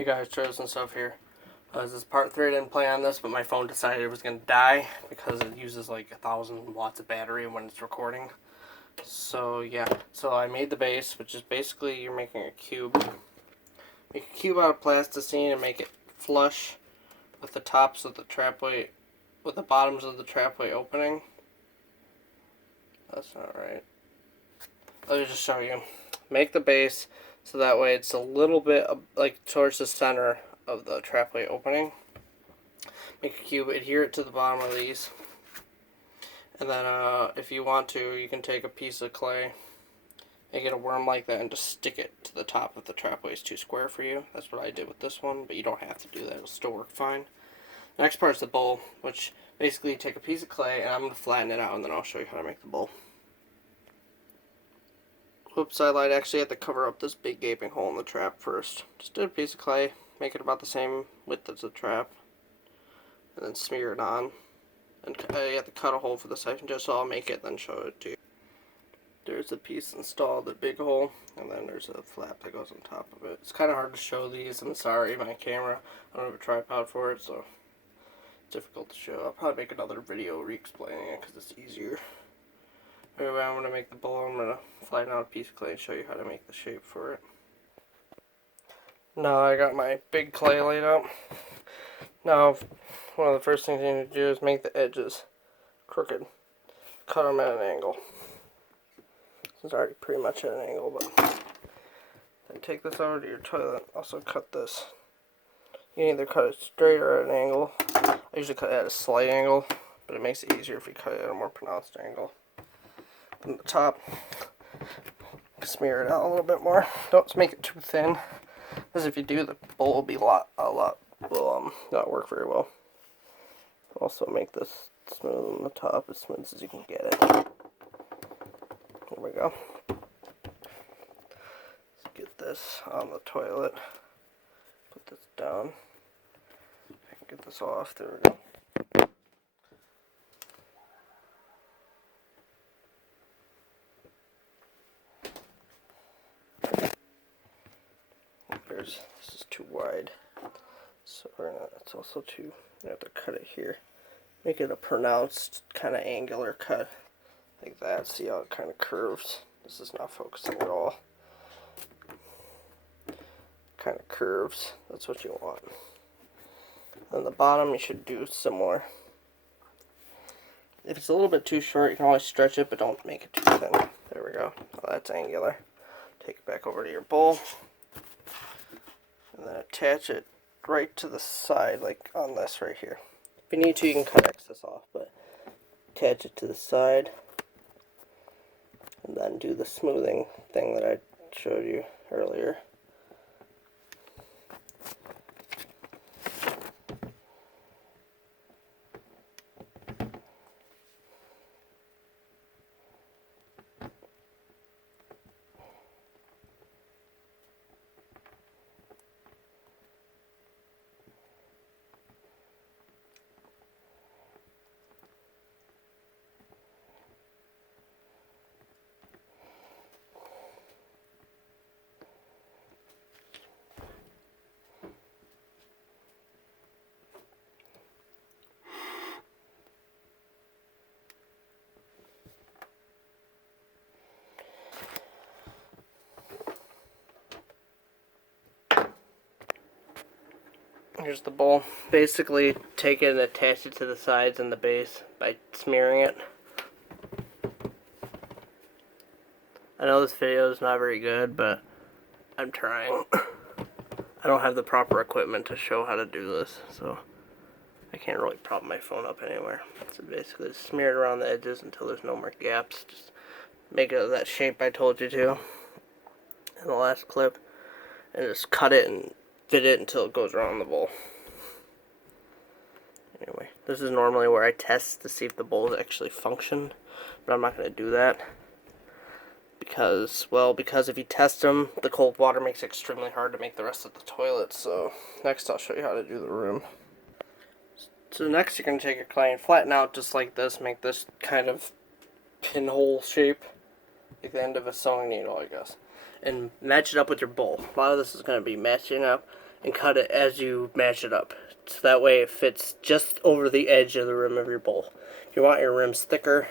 Hey guys, Travis and stuff here. This is part 3. I didn't plan on this, but my phone decided it was going to die because it uses like 1,000 watts of battery when it's recording. So yeah, so I made the base, which is basically you're making a cube. Make a cube out of plasticine and make it flush with the tops of the trapway, with the bottoms of the trapway opening. That's not right. Let me just show you. Make the base so that way it's a little bit like towards the center of the trapway opening. Make a cube, adhere it to the bottom of these, and then if you want to, you can take a piece of clay, make it a worm like that, and just stick it to the top if the trapway is too square for you. That's what I did with this one, but you don't have to do that. It'll still work fine. The next part is the bowl, which basically you take a piece of clay, and I'm going to flatten it out, and then I'll show you how to make the bowl. Whoops, I lied. Actually, I have to cover up this big gaping hole in the trap first. Just do a piece of clay, make it about the same width as the trap, and then smear it on. And you have to cut a hole for the section just so I'll make it, then show it to you. There's a piece installed, the big hole, and then there's a flap that goes on top of it. It's kind of hard to show these. I'm sorry, my camera, I don't have a tripod for it, so it's difficult to show. I'll probably make another video re-explaining it because it's easier. Anyway, I'm going to make the bowl. I'm going to flatten out a piece of clay and show you how to make the shape for it. Now I got my big clay laid out. Now, one of the first things you need to do is make the edges crooked. Cut them at an angle. It's already pretty much at an angle, but then take this over to your toilet. Also cut this. You can either cut it straight or at an angle. I usually cut it at a slight angle, but it makes it easier if you cut it at a more pronounced angle. From the top, smear it out a little bit more. Don't make it too thin, because if you do, the bowl will be will not work very well. Also make this smooth on the top, as smooth as you can get it. There we go. Let's get this on the toilet. Put this down. I can get this off. There we go. This is too wide, so it's also too. You have to cut it here. Make it a pronounced kind of angular cut, like that. See how it kind of curves? This is not focusing at all. Kind of curves. That's what you want. On the bottom, you should do similar. If it's a little bit too short, you can always stretch it, but don't make it too thin. There we go. Well, that's angular. Take it back over to your bowl. And then attach it right to the side, like on this right here. If you need to, you can cut excess off, but attach it to the side. And then do the smoothing thing that I showed you earlier. Here's the bowl. Basically, take it and attach it to the sides and the base by smearing it. I know this video is not very good, but I'm trying. I don't have the proper equipment to show how to do this, so I can't really prop my phone up anywhere. So basically, smear it around the edges until there's no more gaps. Just make it that shape I told you to in the last clip, and just cut it and fit it until it goes around the bowl. Anyway, this is normally where I test to see if the bowls actually function, but I'm not going to do that because if you test them, the cold water makes it extremely hard to make the rest of the toilet. So next I'll show you how to do the room. So next you're going to take your clay and flatten out just like this, make this kind of pinhole shape, like the end of a sewing needle, I guess. And match it up with your bowl. A lot of this is going to be matching up and cut it as you match it up. So that way it fits just over the edge of the rim of your bowl. If you want your rims thicker,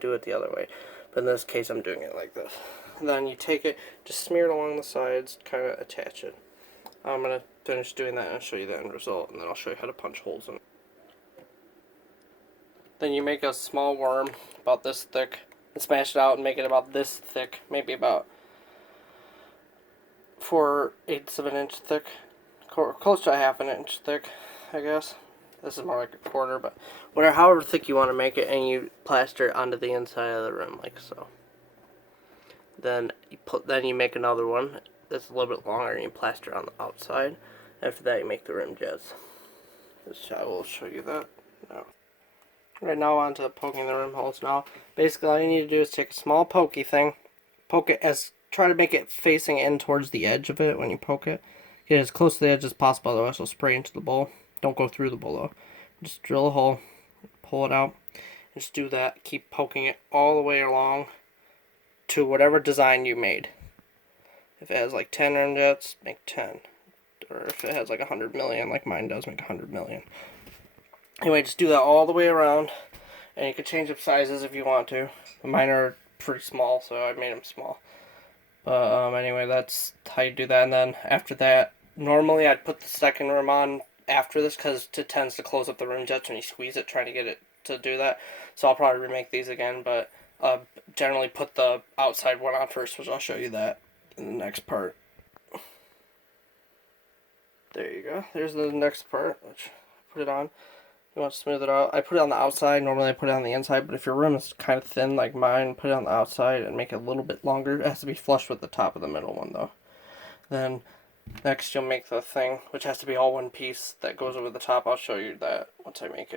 do it the other way. But in this case, I'm doing it like this. And then you take it, just smear it along the sides, kind of attach it. I'm going to finish doing that and show you the end result, and then I'll show you how to punch holes in it. Then you make a small worm about this thick, and smash it out and make it about this thick, maybe about 4/8 of an inch thick, close to a half an inch thick, I guess. This is more like a quarter, but whatever, however thick you want to make it, and you plaster it onto the inside of the rim like so. Then you make another one that's a little bit longer, and you plaster it on the outside. After that, you make the rim jets. I will show you that now. Right now, on to poking the rim holes. Now, basically, all you need to do is take a small pokey thing, poke it try to make it facing in towards the edge of it when you poke it. Get it as close to the edge as possible, otherwise it'll spray into the bowl. Don't go through the bowl though. Just drill a hole, pull it out, just do that. Keep poking it all the way along to whatever design you made. If it has like 10 rim jets, make 10. Or if it has like 100 million, like mine does, make 100 million. Anyway, just do that all the way around, and you can change up sizes if you want to. Mine are pretty small, so I made them small. But anyway, that's how you do that. And then after that, normally I'd put the second rim on after this because it tends to close up the rim jets when you squeeze it, trying to get it to do that. So I'll probably remake these again, but generally put the outside one on first, which I'll show you that in the next part. There you go. There's the next part, which I put it on. You want to smooth it out. I put it on the outside. Normally I put it on the inside, but if your rim is kind of thin like mine, put it on the outside and make it a little bit longer. It has to be flush with the top of the middle one, though. Then next you'll make the thing, which has to be all one piece that goes over the top. I'll show you that once I make it.